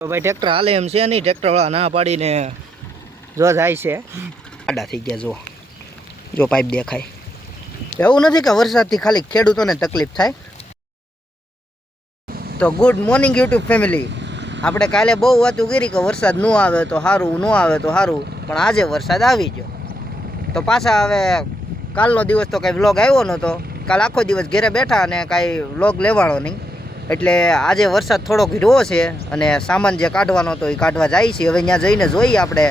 તો ભાઈ ટ્રેક્ટર હાલે એમ છે નહીં, ટ્રેક્ટરવાળા ના પાડીને જો જાય છે. આડા થઈ ગયા જો જો પાઇપ દેખાય. એવું નથી કે વરસાદથી ખાલી ખેડૂતોને તકલીફ થાય. તો ગુડ મોર્નિંગ યુટ્યુબ ફેમિલી. આપણે કાલે બહુ વાતું કરી કે વરસાદ ન આવે તો સારું, ન આવે તો સારું, પણ આજે વરસાદ આવી ગયો. તો પાછા હવે કાલનો દિવસ તો કાંઈ વ્લોગ આવ્યો નહોતો. કાલ આખો દિવસ ઘેરે બેઠા અને કાંઈ વ્લોગ લેવાળો નહીં. એટલે આજે વરસાદ થોડો ઘીરવો છે અને સામાન જે કાઢવાનો હતો એ કાઢવા જાય છે. હવે ત્યાં જઈને જોઈએ આપણે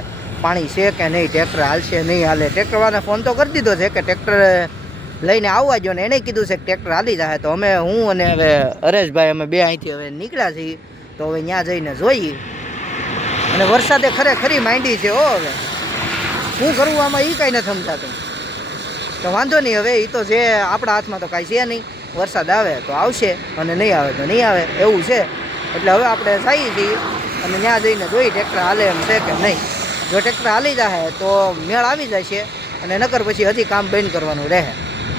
પાણી છે કે નહીં, ટ્રેક્ટર હાલશે નહીં હાલે. ટ્રેક્ટરવાળાને ફોન તો કરી દીધો છે કે ટ્રેક્ટર લઈને આવવા જો, ને એને કીધું છે કે ટ્રેક્ટર હાલી જાય. તો અમે હું અને હવે હરેશભાઈ અમે બે અહીંથી હવે નીકળ્યા છીએ. તો હવે ત્યાં જઈને જોઈએ. અને વરસાદે ખરેખરી માંડી છે. હવે શું કરવું આમાં એ કાંઈ નથી સમજાતું. તો વાંધો નહીં, હવે એ તો જે આપણા હાથમાં તો કાંઈ છે નહીં. વરસાદ આવે તો આવશે અને નહીં આવે તો નહીં આવે, એવું છે. એટલે હવે આપણે જઈએ છીએ અને ત્યાં જઈને જોઈએ ટ્રેક્ટર હાલે એમ છે કે નહીં. જો ટ્રેક્ટર હાલી જાય તો મેળ આવી જાય છે, અને નકર પછી હજી કામ બંધ કરવાનું રહે.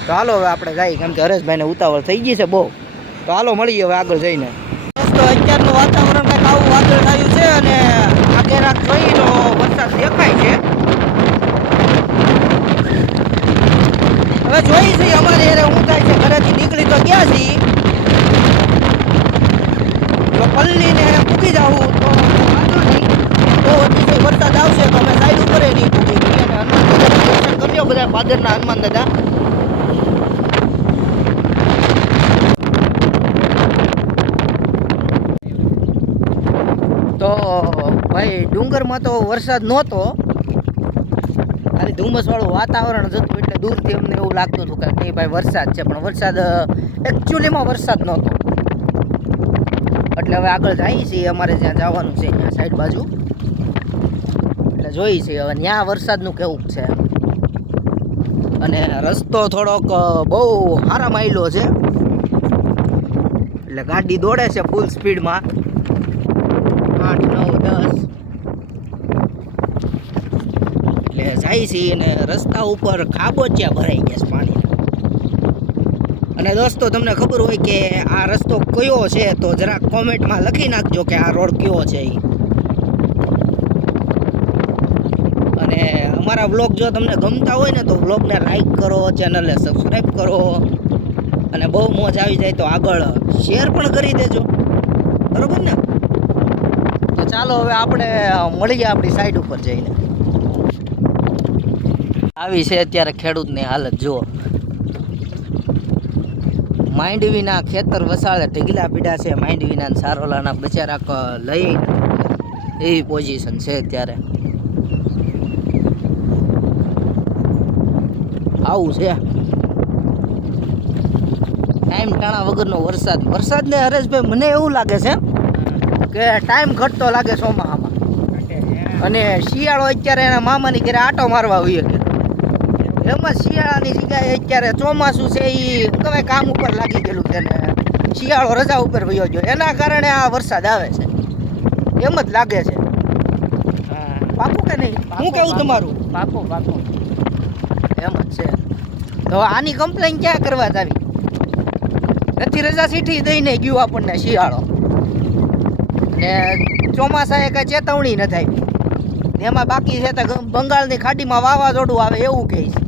તો હાલો હવે આપણે જઈએ, કેમ કે હરેશભાઈને ઉતાવળ થઈ ગઈ છે બહુ. તો હાલો મળીએ હવે આગળ જઈને. દોસ્તો અત્યારનું વાતાવરણ કંઈક આવું વાદળ થયું છે અને આગળ રાખ જોઈ તો વરસાદ દેખાય છે. હવે જોઈ છીએ અમારે એને શું થાય છે. ઘરેથી નીકળી તો ગયા છીએ, જો પલ્લીને પૂકી જાઉં તો વાંધો નહીં. તો અતિશય વરસાદ આવશે તો અમે સાઈડ ઉપર નહીં પૂકી ગઈ. અને હનુમાન દાદાના દર્શન કરજો બધા, પાદરના હનુમાન દાદા. તો ભાઈ ડુંગરમાં તો વરસાદ નહોતો, ખાલી ધુમ્મસવાળું વાતાવરણ જ હતું. એટલે દૂરથી અમને એવું લાગતું હતું કે નહીં ભાઈ વરસાદ છે, પણ વરસાદ એકચ્યુઅલીમાં વરસાદ નહોતો. એટલે હવે આગળ જઈએ છીએ, અમારે જ્યાં જવાનું છે ત્યાં સાઈડ બાજુ. એટલે જોઈએ છીએ હવે ત્યાં વરસાદનું કેવું છે. અને રસ્તો થોડોક બહુ સારા માયલો છે, એટલે ગાડી દોડે છે ફૂલ સ્પીડમાં, 8, 9, 10. એટલે જાય છે અને રસ્તા ઉપર ખાબોચિયા ભરાઈ ગયા છે પાણી. અને દોસ્તો તમને ખબર હોય કે આ રસ્તો કયો છે તો જરાક કોમેન્ટમાં લખી નાખજો કે આ રોડ કયો છે એ. અને અમારા વ્લોગ જો તમને ગમતા હોય ને તો વ્લોગને લાઈક કરો, ચેનલને સબસ્ક્રાઈબ કરો, અને બહુ મોજ આવી જાય તો આગળ શેર પણ કરી દેજો, બરોબર ને? તો ચાલો હવે આપણે મળીએ આપણી સાઈડ ઉપર જઈને. આવી છે અત્યારે ખેડૂતની હાલત જુઓ. માંડવીના ખેતર વસાળે ઢીગલા પીડા છે. માંડવીના સારોલાના બચારા લઈ એવી પોઝિશન છે અત્યારે. આવું છે ટાઈમ ટાણા વગરનો વરસાદ. વરસાદને હરેશભાઈ મને એવું લાગે છે કે ટાઈમ ઘટતો લાગે ચોમાસામાં. અને શિયાળો અત્યારે એના મામાની ઘરે આટો મારવા હોઈએ કે એમાં શિયાળાની જગ્યાએ અત્યારે ચોમાસું છે એ કઈ કામ ઉપર લાગી ગયેલું છે ને શિયાળો રજા ઉપર વયો ગયો, એના કારણે આ વરસાદ આવે છે એમ જ લાગે છે. પાકું કે નહીં? હું કેવું તમારું? પાકું એમ જ છે. તો આની કમ્પ્લેન ક્યાં કરવા જ આવી? નથી રજા સીઠી દઈને ગયું આપણને શિયાળો, ને ચોમાસાએ કાંઈ ચેતવણી નથી આવી. એમાં બાકી છે તો બંગાળની ખાડીમાં વાવાઝોડું આવે એવું કહે છે.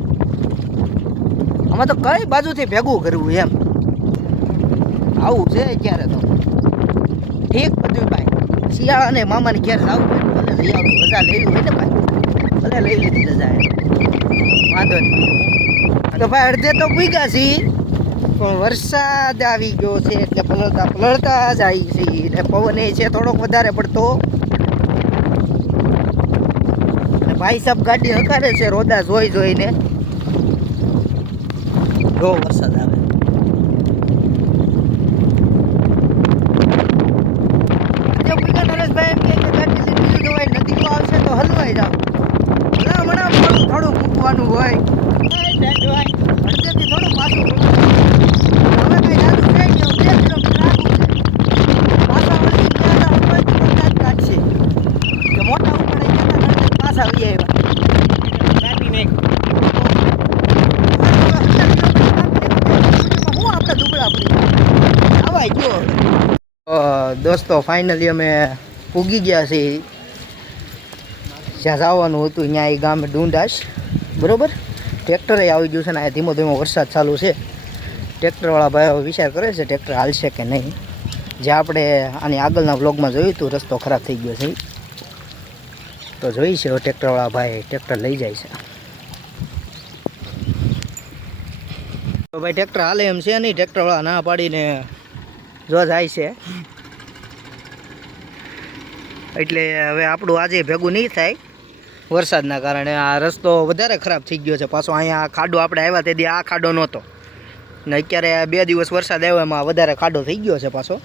આમાં તો કઈ બાજુથી ભેગું કરવું એમ, આવું છે અત્યારે. તો ઠીક બધું ભાઈ, શિયાળાને મામાની ઘેર જવું ભલે લઈ આવતું, રજા લઈ હોય ને ભાઈ, ભલે લઈ લીધી રજા, વાંધો નહીં. તો ભાઈ અડધે તો ભૂગ્યા છીએ, પણ વરસાદ આવી ગયો છે એટલે પલળતા જાય છે. ને પવન એ છે થોડોક વધારે પડતો. ભાઈ સાહેબ ગાડી હકારે છે રોદા જોઈને. જો વરસાદ આવે. નરેશભાઈ એમ કે ગાડી લીધી હોય, નદીમાં આવશે તો હલવાઈ જાવ. હમણાં થોડું મૂકવાનું હોય, અડધેથી થોડું પાછું. હવે કઈ જાદુ છે કે 2 કિલોમીટર આગું છે. પાછા વળી ગયા હોય તો કાઢશે કે મોટા ઉપર પાછા આવી આવ્યા. દોસ્તો ફાઇનલી અમે પૂગી ગયા છે જ્યાં જવાનું હતું ત્યાં એ ગામ ડુંડાશ, બરાબર. ટ્રેક્ટરે આવી ગયું છે ને, આ ધીમો ધીમો વરસાદ ચાલુ છે. ટ્રેક્ટરવાળા ભાઈઓ વિચાર કરે છે ટ્રેક્ટર હાલશે કે નહીં. જે આપણે આની આગળના વ્લોગમાં જોયું હતું રસ્તો ખરાબ થઈ ગયો છે, તો જોઈ છે ટ્રેક્ટરવાળા ભાઈ ટ્રેક્ટર લઈ જાય છે. તો ભાઈ ટ્રેક્ટર હાલે એમ છે નહીં, ટ્રેક્ટરવાળા ના પાડીને જો જાય છે. એટલે હવે આપણું આજે ભેગું નહીં થાય વરસાદના કારણે. આ રસ્તો વધારે ખરાબ થઈ ગયો છે પાછો. અહીંયા ખાડો આપણે આવ્યા તેથી આ ખાડો નહોતો ને અત્યારે 2 દિવસ વરસાદ આવ્યો એમાં વધારે ખાડો થઈ ગયો છે પાછો.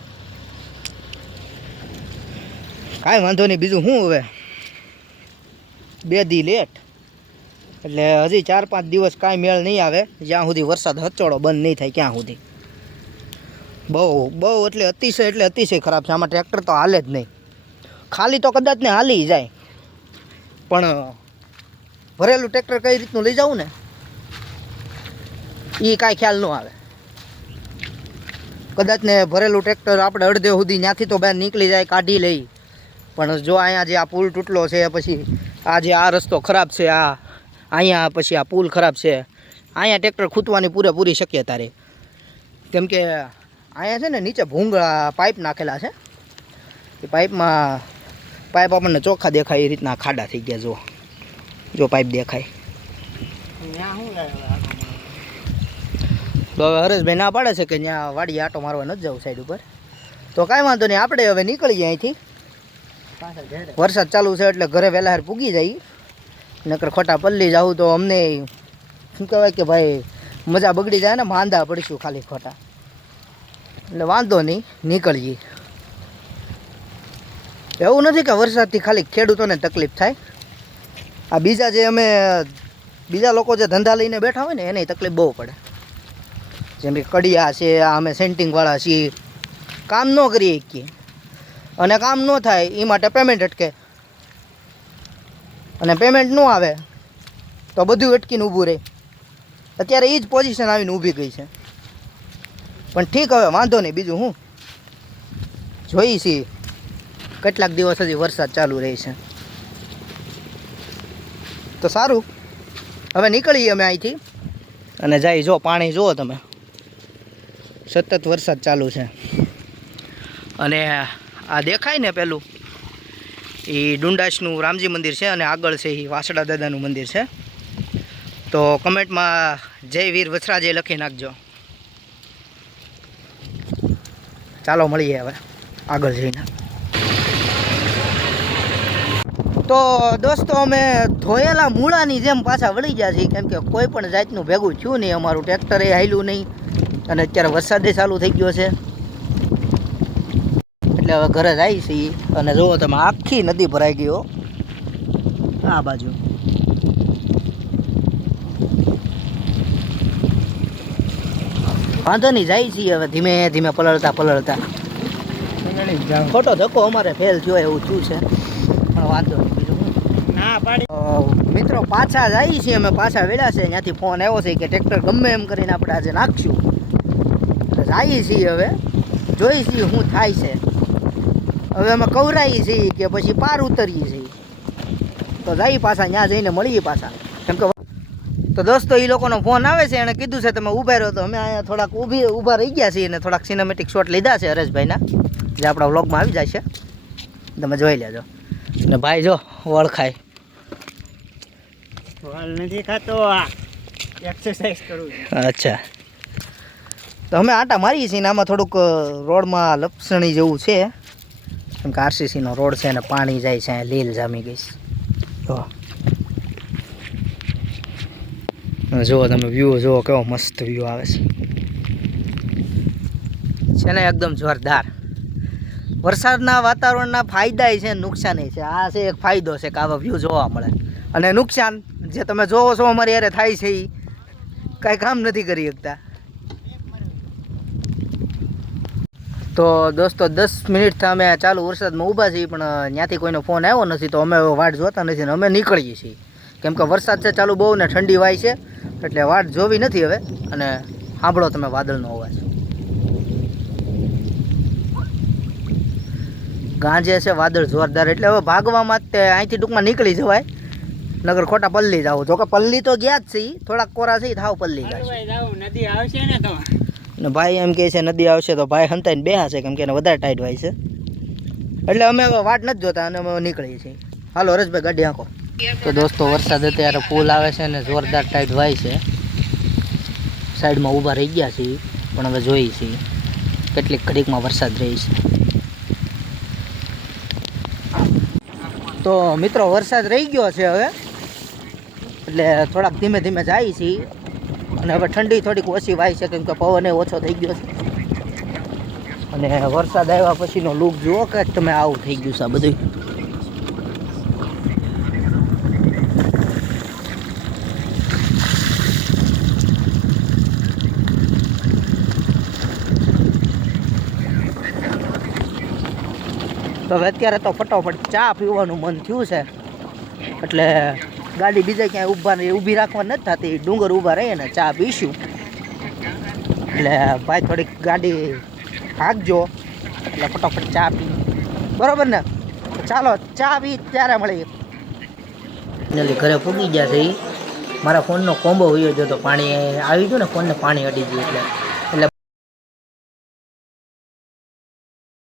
કાંઈ વાંધો નહીં, બીજું શું હવે 2 દી લેટ એટલે હજી 4-5 દિવસ કાંઈ મેળ નહીં આવે જ્યાં સુધી વરસાદ હચોડો બંધ નહીં થાય ત્યાં સુધી. બહુ એટલે અતિશય ખરાબ છે. આમાં ટ્રેક્ટર તો હાલે જ નહીં. ખાલી તો કદાચ ને હાલી જાય, પણ ભરેલું ટ્રેક્ટર કઈ રીતનું લઈ જવું ને એ કાંઈ ખ્યાલ ન આવે. કદાચ ને ભરેલું ટ્રેક્ટર આપણે અડધે સુધી ત્યાંથી તો બહાર નીકળી જાય, કાઢી લઈ. પણ જો અહીંયા જે આ પુલ તૂટલો છે, પછી આ જે આ રસ્તો ખરાબ છે, અહીંયા પછી આ પુલ ખરાબ છે, અહીંયા ટ્રેક્ટર ખૂટવાની પૂરેપૂરી શક્યતા રહે. કેમ કે અહીંયા છે ને નીચે ભૂંગળા પાઇપ નાખેલા છે. એ પાઇપ આપણને ચોખ્ખા દેખાય એ રીતના ખાડા થઈ ગયા. જો પાઇપ દેખાય. તો હવે હરેશભાઈ ના પાડે છે કે ત્યાં વાડી આટો મારવા નથી જવું સાઈડ ઉપર. તો કાંઈ વાંધો નહીં, આપણે હવે નીકળીએ અહીંથી. વરસાદ ચાલુ છે એટલે ઘરે વહેલા પૂગી જાય. નકર ખોટા પલ્લી જાવું તો અમને શું કહેવાય કે ભાઈ મજા બગડી જાય ને, માંદા પડીશું ખાલી ખોટા. એટલે વાંધો નહીં, નીકળીએ. એવું નથી કે વરસાદથી ખાલી ખેડૂતોને તકલીફ થાય. આ બીજા લોકો જે ધંધા લઈને બેઠા હોય ને એને તકલીફ બહુ પડે. જેમ કે કડિયા છે, આ અમે સેન્ટિંગવાળા છીએ, કામ ન કરીએ શકીએ અને કામ ન થાય એ માટે પેમેન્ટ અટકે, અને પેમેન્ટ ન આવે તો બધું અટકીને ઊભું રહે. અત્યારે એ જ પોઝિશન આવીને ઊભી ગઈ છે. પણ ઠીક, હવે વાંધો નહીં. બીજું હું જોઈ છીએ કેટલાક દિવસ હજી વરસાદ ચાલુ રહે છે તો સારું. હવે નીકળીએ અમે અહીંથી અને જાય. જો પાણી જુઓ તમે, સતત વરસાદ ચાલુ છે. અને આ દેખાય ને પેલું એ ડુંડાશનું રામજી મંદિર છે અને આગળ છે એ વાસડા દાદાનું મંદિર છે. તો કમેન્ટમાં જય વીર વછરાજે લખી નાખજો. ચાલો મળીએ હવે આગળ જઈને. તો દોસ્તો અમે ધોયેલા મૂળાની જેમ પાછા વળી ગયા છીએ, કેમ કે કોઈ પણ જાતનું ભેગું થયું નહીં. અમારું ટ્રેક્ટરે હાલ્યું નહીં અને અત્યારે વરસાદે ચાલુ થઈ ગયો છે. એટલે હવે ઘરે જાય છીએ. અને જુઓ તમે આખી નદી ભરાઈ ગઈ આ બાજુ. વાંધો નહીં, જાય છીએ હવે ધીમે ધીમે પલળતા. ખોટો ધક્કો અમારે ફેલ થયો એવું થયું છે, પણ વાંધો નહીં. મિત્રો પાછા જઈએ છીએ અમે, પાછા વેળા છે. ત્યાંથી ફોન આવ્યો છે કે ટ્રેક્ટર ગમે એમ કરીને આપણે આજે નાખશું. જઈએ છીએ હવે, જોઈ છીએ શું થાય છે. હવે અમે કવરાઈએ છીએ કે પછી પાર ઉતરીએ છીએ. તો જઈએ પાછા, ત્યાં જઈને મળીએ પાછા. કેમ કે તો દોસ્તો એ લોકોનો ફોન આવે છે, એણે કીધું છે તમે ઊભા રહો. તો અમે અહીંયા થોડાક ઊભા રહી ગયા છીએ અને થોડાક સિનેમેટિક શોટ લીધા છે હરેશભાઈના, જે આપણા વ્લોગમાં આવી જાય છે. તમે જોઈ લેજો. અને ભાઈ જો ઓળખાય નથી ખાતો, એક્સરસાઇઝ કરું. અચ્છા, તો અમે આટા મારીએ છીએ ને આમાં થોડુંક રોડમાં લપસણી જેવું છે, કેમ કે આરસીસીનો રોડ છે અને પાણી જાય છે. અહીંયા લીલ જામી ગઈ છે. જુઓ તમે વ્યૂ જુઓ, કેવો મસ્ત વ્યૂ આવે છે ને, એકદમ જોરદાર. વરસાદના વાતાવરણના ફાયદા છે, નુકસાન છે. આ છે એક ફાયદો છે કે આવા વ્યૂ જોવા મળે, અને નુકસાન જે તમે જોવો છો અમારી યારે થાય છે એ કાંઈ કામ નથી કરી શકતા. તો દોસ્તો 10 મિનિટથી અમે ચાલુ વરસાદમાં ઊભા છીએ, પણ ત્યાંથી કોઈનો ફોન આવ્યો નથી. તો અમે વાટ જોતા નથી ને અમે નીકળીએ છીએ, કેમ કે વરસાદ છે ચાલુ બહુ ને ઠંડી વાય છે, એટલે વાટ જોવી નથી હવે. અને સાંભળો તમે વાદળનો અવાજ, ગાંજે છે વાદળ જોરદાર, એટલે હવે ભાગવામાં જ તે અહીંથી ટૂંકમાં નીકળી જવાય, નગર ખોટા પલ્લી જાવ. જોકે પલ્લી તો ગયા જ છે, થોડાક કોરા છે થાવ પલ્લી ગયા હલવાઈ જાવું, નદી આવશે ને તો ને ભાઈ એમ કહે છે નદી આવશે તો ભાઈ હંતાઈને બેહા છે, કેમ કે એને વધારે ટાઈટ હોય છે. એટલે અમે હવે વાટ નથી જોતા અને અમે નીકળીએ છીએ. હાલો હરેશભાઈ ગાડી આંકો. તો દોસ્તો વરસાદ અત્યારે પુલ આવે છે ને જોરદાર ટાઈટ હોય છે. સાઈડમાં ઊભા રહી ગયા છીએ, પણ હવે જોઈએ છીએ કેટલીક ઘડીકમાં વરસાદ રહી છે. તો મિત્રો વરસાદ રહી ગયો છે હવે, એટલે થોડાક ધીમે ધીમે જાય છીએ. અને હવે ઠંડી થોડીક ઓછી વાય છે, કેમ કે પવન ઓછો થઈ ગયો છે. અને વરસાદ આવ્યા પછીનો લુક જુઓ કે તમે આવું થઈ ગયું છે બધું. તો હવે અત્યારે તો ફટાફટ ચા પીવાનું મન થયું છે, એટલે ગાડી બીજા ક્યાંય ઊભી રાખવા નથી થતી, ડુંગર ઊભા રહીએ ને ચા પીશું. એટલે ભાઈ થોડીક ગાડી હાંકજો એટલે ફટાફટ ચા પી, બરોબર ને? ચાલો ચા પી ત્યારે મળીએ. જલ્દી ઘરે પૂગી ગયા છે. મારા ફોનનો કોમ્બો વયો ગયો તો પાણી આવી ગયું ને, ફોનને પાણી અડી ગયું એટલે